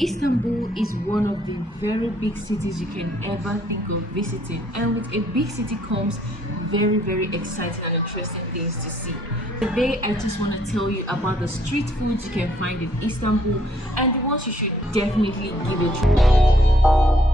Istanbul is one of the very big cities you can ever think of visiting, and with a big city comes very exciting and interesting things to see. Today I just want to tell you about the street foods you can find in Istanbul and the ones you should definitely give a try.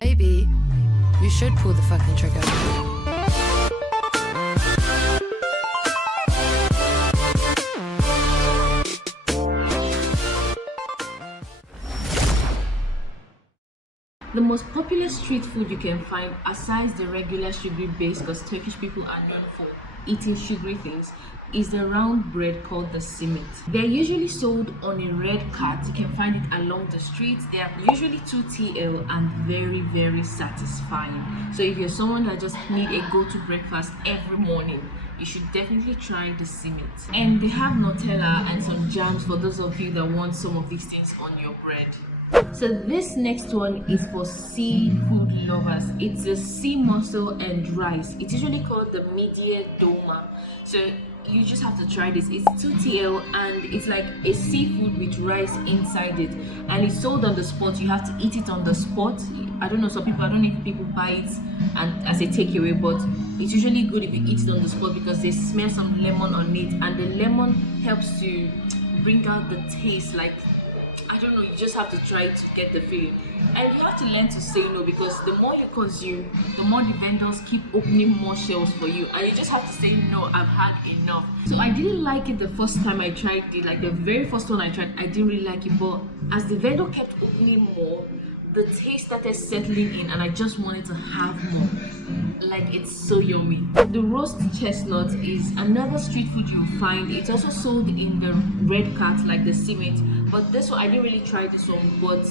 Maybe you should pull the fucking trigger. The most popular street food you can find, aside the regular sugary base, because Turkish people are known for eating sugary things, is the round bread called the simit. They're usually sold on a red cart. You can find it along the streets. They are usually 2 TL and very satisfying. So if you're someone that just need a go-to breakfast every morning, you should definitely try the simit. And they have Nutella and some jams for those of you that want some of these things on your bread. So this next one is for seafood lovers. It's a sea mussel and rice. It's usually called the media doma. So you just have to try this. It's 2 TL and it's like a seafood with rice inside it, and it's sold on the spot. You have to eat it on the spot. I don't know, some people, I don't know if people buy it and as a takeaway, but it's usually good if you eat it on the spot because they smell some lemon on it, and the lemon helps to bring out the taste. Like, I don't know, you just have to try to get the feeling. And you have to learn to say no, because the more you consume, the more the vendors keep opening more shelves for you, and you just have to say no, I've had enough. So I didn't like it the first time I tried it. Like the very first one I tried, I didn't really like it, but as the vendor kept opening more, the taste started settling in and I just wanted to have more. Like, it's so yummy. The roast chestnut is another street food you'll find. It's also sold in the red cart like the simit, but this one I didn't really try this one, but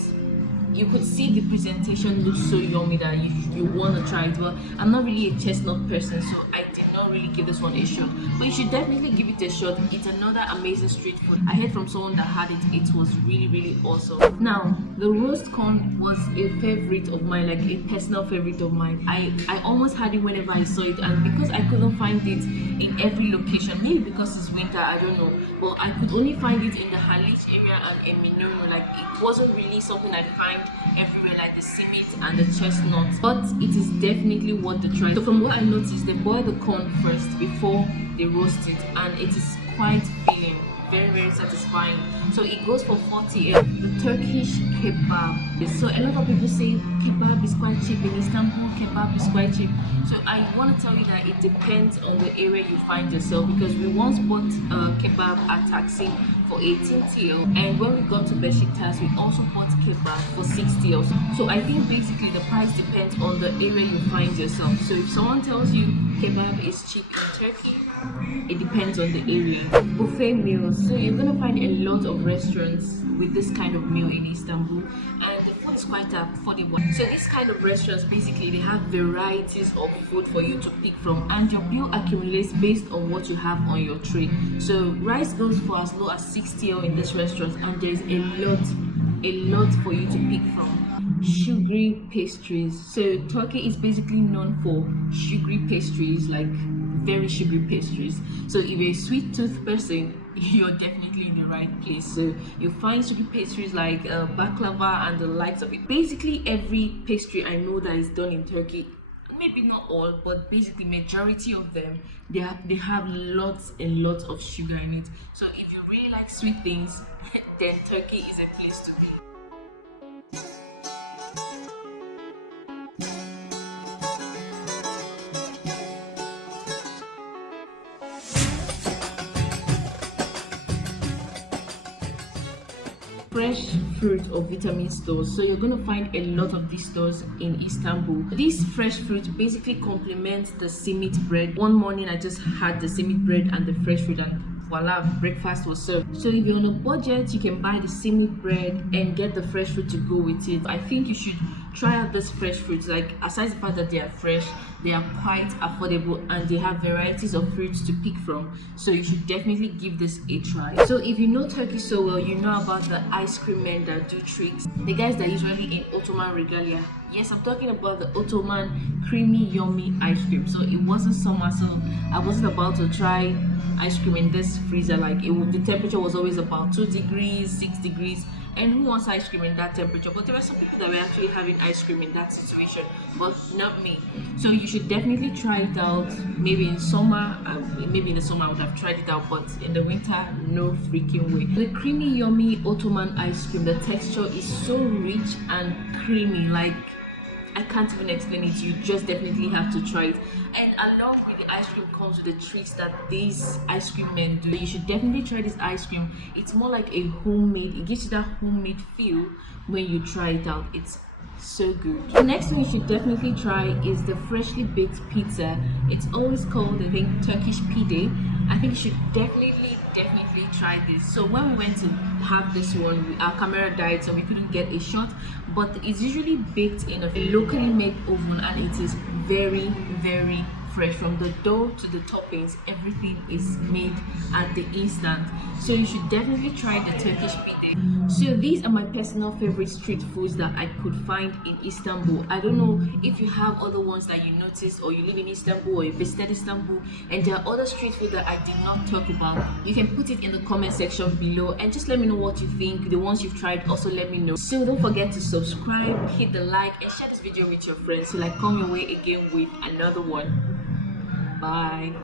you could see the presentation looks so yummy that you want to try it. But I'm not really a chestnut person, so I did not really give this one a shot, but you should definitely give it a shot. It's another amazing street food. I heard from someone that had it, it was really awesome. Now the roast corn was a favorite of mine, like a personal favorite of mine. I almost had it whenever I saw it, and because I couldn't find it in every location, maybe because it's winter, I don't know, but I could only find it in the Halich area and in Minono. Like, it wasn't really something I find everywhere like the simit and the chestnut, but it is definitely worth the try. So from what I noticed, they boil the corn first before they roast it, and it is quite filling, very satisfying. So it goes for 40. The Turkish kebab. So a lot of people say kebab is quite cheap in Istanbul. Kebab is quite cheap. So I want to tell you that it depends on the area you find yourself, because we once bought kebab at Taxi for 18 TL, and when we got to Besiktas we also bought kebab for 6 TL. So I think basically the price depends on the area you find yourself. So if someone tells you kebab is cheap in Turkey, it depends on the area. Buffet meals. So you're gonna find a lot of restaurants with this kind of meal in Istanbul, and the food is quite affordable. So this kind of restaurants, basically they have varieties of food for you to pick from, and your bill accumulates based on what you have on your tray. So rice goes for as low as 6 TL in this restaurant, and there's a lot for you to pick from. Sugary pastries. So Turkey is basically known for sugary pastries, like very sugary pastries. So if you're a sweet tooth person, you're definitely in the right place. So you find sugary pastries like baklava and the likes of it. Basically every pastry I know that is done in Turkey, maybe not all, but basically majority of them, they have lots and lots of sugar in it. So if you really like sweet things, then Turkey is a place to be. Fresh fruit or vitamin stores. So you're going to find a lot of these stores in Istanbul. This fresh fruit basically complements the simit bread. One morning I just had the simit bread and the fresh fruit, and voila, breakfast was served. So if you're on a budget, you can buy the simit bread and get the fresh fruit to go with it. I think you should try out these fresh fruits. Like, aside the fact that they are fresh, they are quite affordable and they have varieties of fruits to pick from, so you should definitely give this a try. So if you know Turkey so well, you know about the ice cream men that do tricks, the guys that are usually in Ottoman regalia. Yes, I'm talking about the Ottoman creamy yummy ice cream. So it wasn't summer, so I wasn't about to try ice cream in this freezer. Like, the temperature was always about 2 degrees, 6 degrees, and who wants ice cream in that temperature? But there were some people that were actually having ice cream in that situation, but not me. So you should definitely try it out. Maybe in summer, maybe in the summer I would have tried it out, but in the winter, no freaking way. The creamy yummy Ottoman ice cream, the texture is so rich and creamy, like, I can't even explain it. You just definitely have to try it. And along with the ice cream comes with the treats that these ice cream men do. You should definitely try this ice cream. It's more like a homemade, it gives you that homemade feel when you try it out. It's so good. The next thing you should definitely try is the freshly baked pizza. It's always called, I think, Turkish pide. I think you should definitely try this. So when we went to have this one, our camera died, so we couldn't get a shot, but it's usually baked in a locally made oven and it is very, very fresh. From the dough to the toppings, everything is made at the instant. So you should definitely try the Turkish pide. So these are my personal favorite street foods that I could find in Istanbul. I don't know if you have other ones that you noticed, or you live in Istanbul, or you visited Istanbul and there are other street food that I did not talk about. You can put it in the comment section below and just let me know what you think. The ones you've tried, also let me know. So don't forget to subscribe, hit the like, and share this video with your friends till I come your way again with another one. Bye.